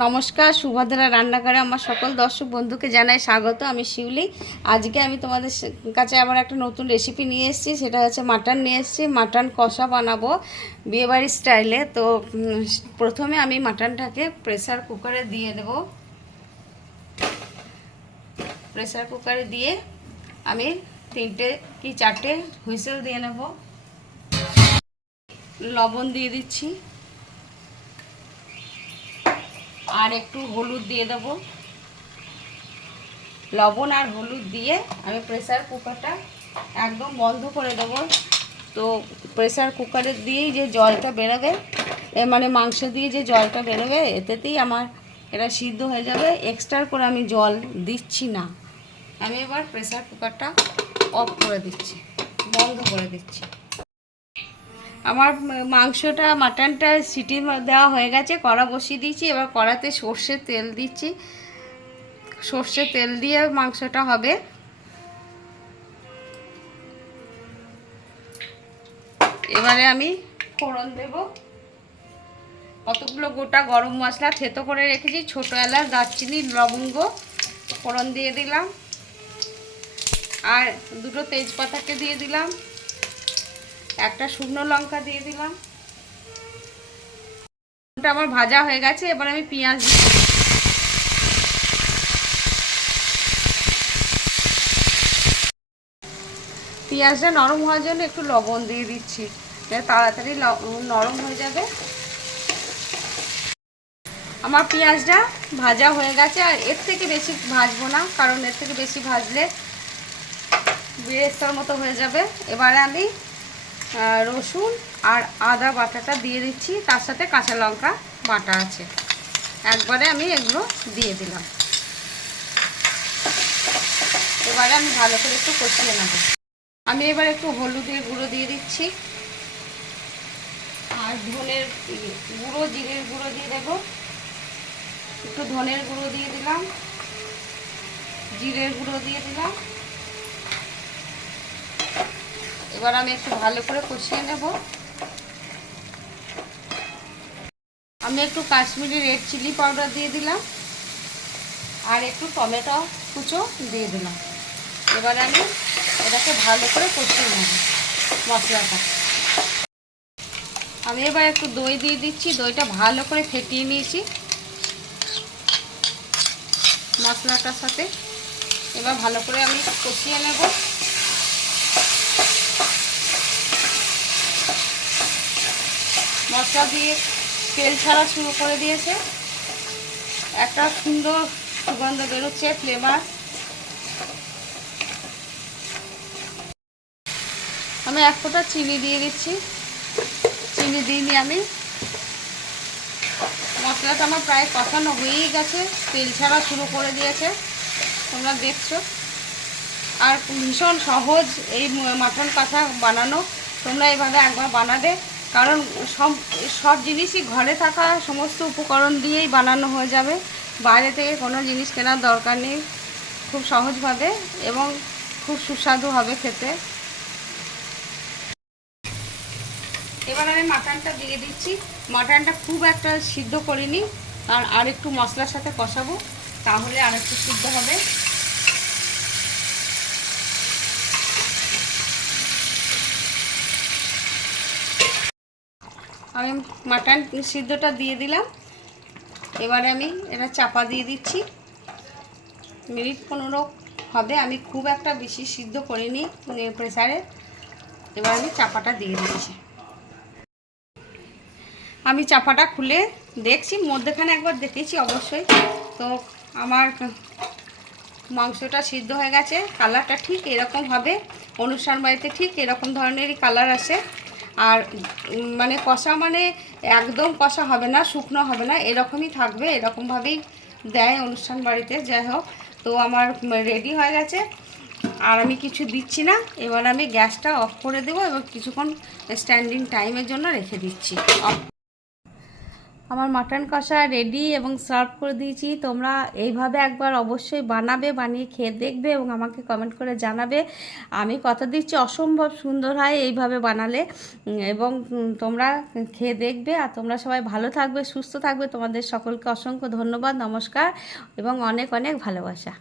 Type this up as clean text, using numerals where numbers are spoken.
নমস্কার, সুভদ্রা রান্নাঘরে আমার সকল দর্শক বন্ধুকে জানাই স্বাগত। আমি শিউলি। আজকে আমি তোমাদের কাছে আবার একটা নতুন রেসিপি নিয়ে এসেছি। সেটা হচ্ছে মাটন নিয়ে এসেছি। মাটন কষা বানাবো বিয়েবাড়ির স্টাইলে। তো প্রথমে আমি মাটনটাকে প্রেসার কুকারে দিয়ে দেব। প্রেসার কুকারে দিয়ে আমি 3টে কি 4টে হুইসেল দিয়ে নেব। লবণ দিয়ে দিচ্ছি, আর একটু হলুদ দিয়ে দেবো। লবণ আর হলুদ দিয়ে আমি প্রেসার কুকারটা একদম বন্ধ করে দেবো। তো প্রেসার কুকারে দিয়েই যে জলটা বেরোবে, মানে মাংস দিয়ে যে জলটা বেরোবে, এতেতেই আমার এটা সিদ্ধ হয়ে যাবে। এক্সট্রা করে আমি জল দিচ্ছি না। আমি এবার প্রেসার কুকারটা অফ করে দিচ্ছি, বন্ধ করে দিচ্ছি। আমার মাংসটা মাটনটা সিটি দেওয়া হয়ে গেছে, কড়া বসিয়ে দিয়েছি। এবার কড়াতে সর্ষের তেল দিচ্ছি। সর্ষের তেল দিয়ে মাংসটা হবে। এবারে আমি ফোড়ন দেব। কতগুলো গোটা গরম মশলা থেতো করে রেখেছি, ছোটো এলাচ, দারচিনি, লবঙ্গ ফোড়ন দিয়ে দিলাম। আর 2টো তেজপাতাকে দিয়ে দিলাম, একটা শুকনো লঙ্কা দিয়ে দিলাম। এটা আমার ভাজা হয়ে গেছে। এবার আমি পেঁয়াজ পেঁয়াজটা নরম হওয়ার জন্য একটু লবণ দিয়ে দিচ্ছি, তাড়াতাড়ি নরম হয়ে যাবে। আমার পেঁয়াজটা ভাজা হয়ে গেছে, আর এর থেকে বেশি ভাজবো না, কারণ এর থেকে বেশি ভাজলে বেরেস্তার মতো হয়ে যাবে। এবারে আমি রসুন আর আদা বাটাটা দিয়ে দিচ্ছি, তার সাথে কাঁচা লঙ্কা বাটা আছে। একবারে আমি এগুলো দিয়ে দিলাম। এবারে আমি ভালো করে একটু কষিয়ে নেব। আমি এবার একটু হলুদের গুঁড়ো দিয়ে দিচ্ছি, আর ধনের গুঁড়ো, জিরের গুঁড়ো দিয়ে দেবো। একটু ধনের গুঁড়ো দিয়ে দিলাম, জিরের গুঁড়ো দিয়ে দিলাম। এবার আমি একটু ভালো করে কষিয়ে নেব। আমি একটু কাশ্মীরি রেড চিলি পাউডার দিয়ে দিলাম, আর একটু টমেটো কুচো দিয়ে দিলাম। এবার আমি এটাকে ভালো করে কষিয়ে নেব মশলাটা। আমি এবার একটু দই দিয়ে দিচ্ছি। দইটা ভালো করে ফেটিয়ে নিয়েছি মশলাটার সাথে। এবার ভালো করে আমি কষিয়ে নেব। মশলা দিয়ে তেল ছাড়া শুরু করে দিয়েছে, একটা সুন্দর সুগন্ধ বেরোচ্ছে, ফ্লেভার। আমি 1 ফোঁটা চিনি দিয়ে দিচ্ছি। চিনি দিয়ে আমি মশলাটা আমার প্রায় কষানো হয়েই গেছে, তেল ছাড়া শুরু করে দিয়েছে, তোমরা দেখছো। আর ভীষণ সহজ এই মাটন কষা বানানো। তোমরা এইভাবে একবার বানাবে, কারণ সব জিনিসই ঘরে থাকা সমস্ত উপকরণ দিয়েই বানানো হয়ে যাবে। বাইরে থেকে কোনো জিনিস কেনার দরকার নেই। খুব সহজভাবে এবং খুব সুস্বাদু হবে খেতে। এবার আমি মাটনটা দিয়ে দিচ্ছি। মাটনটা খুব একটা সিদ্ধ করিনি, কারণ আর একটু মশলার সাথে কষাবো, তাহলে আর একটু সিদ্ধ হবে। আমি মাটন সিদ্ধটা দিয়ে দিলাম। এবারে আমি এটা চাপা দিয়ে দিচ্ছি। মিনিট 15 হবে। আমি খুব একটা বেশি সিদ্ধ করিনি প্রেসারে। এবার আমি চাপাটা দিয়ে দিচ্ছি। আমি চাপাটা খুলে দেখছি, মধ্যেখানে একবার দেখেছি অবশ্যই। তো আমার মাংসটা সিদ্ধ হয়ে গেছে। কালারটা ঠিক এরকম হবে। অনুষ্ঠান বাড়িতে ঠিক এরকম ধরনেরই কালার আসে। আর মানে কষা মানে একদম কষা হবে না, শুকনো হবে না, এরকমই থাকবে। এরকমভাবেই দেয় অনুষ্ঠান বাড়িতে। যাই হোক, তো আমার রেডি হয়ে গেছে, আর আমি কিছু দিচ্ছি না। এবার আমি গ্যাসটা অফ করে দেবো এবং কিছুক্ষণ স্ট্যান্ডিং টাইমের জন্য রেখে দিচ্ছি। আমার মাটন কষা রেডি এবং সার্ভ করে দিয়েছি। তোমরা এইভাবে একবার অবশ্যই বানাবে, বানিয়ে খেয়ে দেখবে এবং আমাকে কমেন্ট করে জানাবে। আমি কথা দিচ্ছি অসম্ভব সুন্দর হয় এইভাবে বানালে। এবং তোমরা খেয়ে দেখবে। আর তোমরা সবাই ভালো থাকবে, সুস্থ থাকবে। তোমাদের সকলকে অসংখ্য ধন্যবাদ, নমস্কার এবং অনেক অনেক ভালোবাসা।